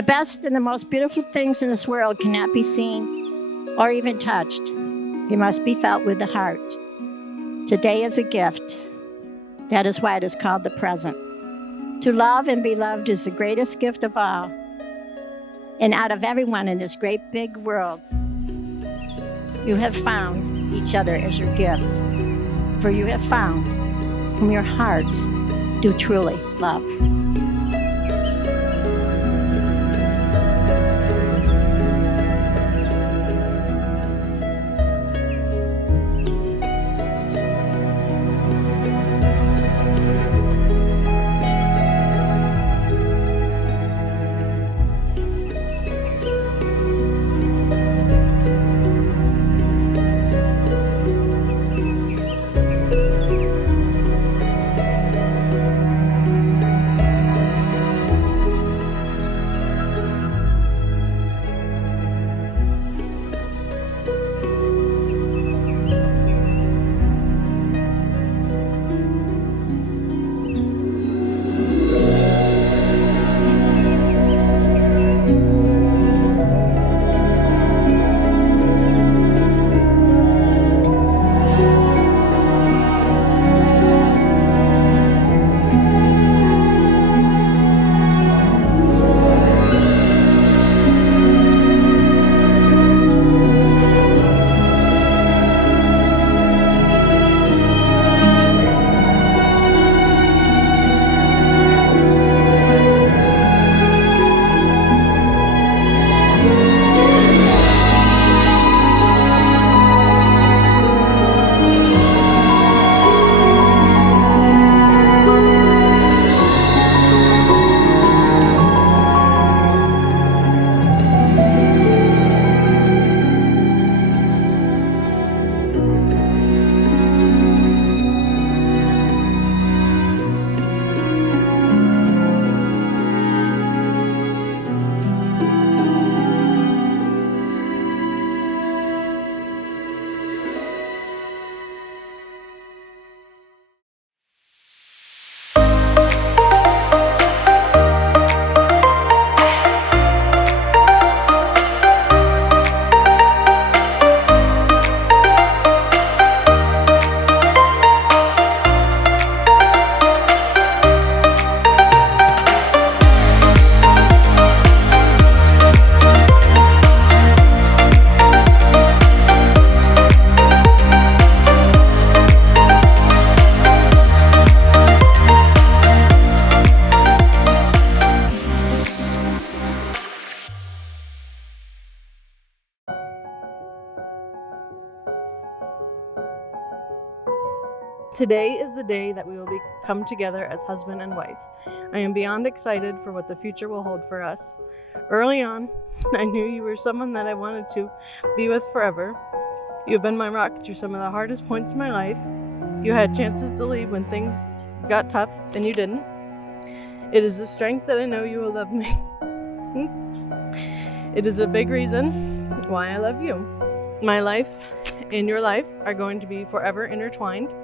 The best and the most beautiful things in this world cannot be seen or even touched. They must be felt with the heart. Today is a gift. That is why it is called the present. To love and be loved is the greatest gift of all. And out of everyone in this great big world, you have found each other as your gift. For you have found whom your hearts do truly love. Today is the day that we will come together as husband and wife. I am beyond excited for what the future will hold for us. Early on, I knew you were someone that I wanted to be with forever. You have been my rock through some of the hardest points in my life. You had chances to leave when things got tough, and you didn't. It is the strength that I know you will love me. It is a big reason why I love you. My life and your life are going to be forever intertwined,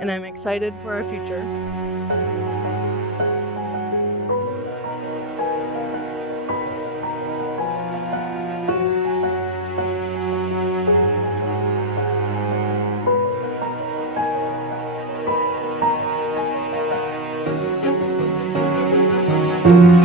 and I'm excited for our future. Thank you.